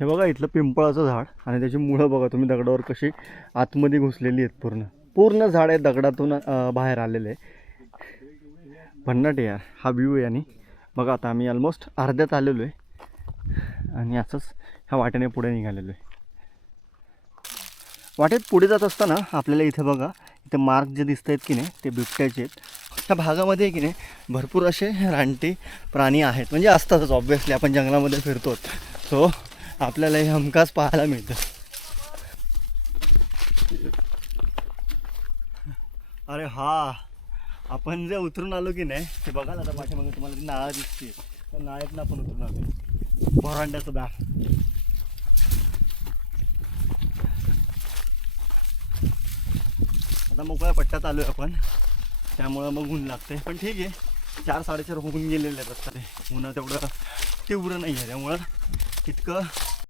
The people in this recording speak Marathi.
हे बघा इथलं पिंपळाचं झाड आणि त्याची मुळं बघा तुम्ही दगडावर कशी आतमध्ये घुसलेली आहेत. पूर्ण पूर्ण झाड आहे दगडातून बाहेर आलेले आहे. भन्नाट यार हा व्ह्यू आहे. आणि बघा आता आम्ही ऑलमोस्ट अर्ध्यात आलेलो आहे आणि असंच ह्या वाटेने पुढे निघालेलो आहे. वाटेत पुढे जात असताना आपल्याला इथे बघा इथे मार्क जे दिसत आहेत की नाही ते बिबट्याचे आहेत. ह्या भागामध्ये की नाही भरपूर असे रानटी प्राणी आहेत, म्हणजे असतातच ऑब्व्हियसली, आपण जंगलामध्ये फिरतो सो आपल्याला हे हमखास पाहायला मिळतं. अरे हा आपण जे उतरून आलो की नाही ते बघा ना आता पाठीमागे तुम्हाला ती नाळं दिसते, त्या नाळ्यातनं आपण उतरून आलो. पोरांड्याचं दार. आता मोकळ्या पट्ट्यात आलो आहे आपण, त्यामुळं मग ऊन लागते. पण ठीक आहे, 4-4:30 होऊन गेलेले आहेत रस्ता. ते ऊन तेवढं तीव्र नाही आहे, त्यामुळं इतकं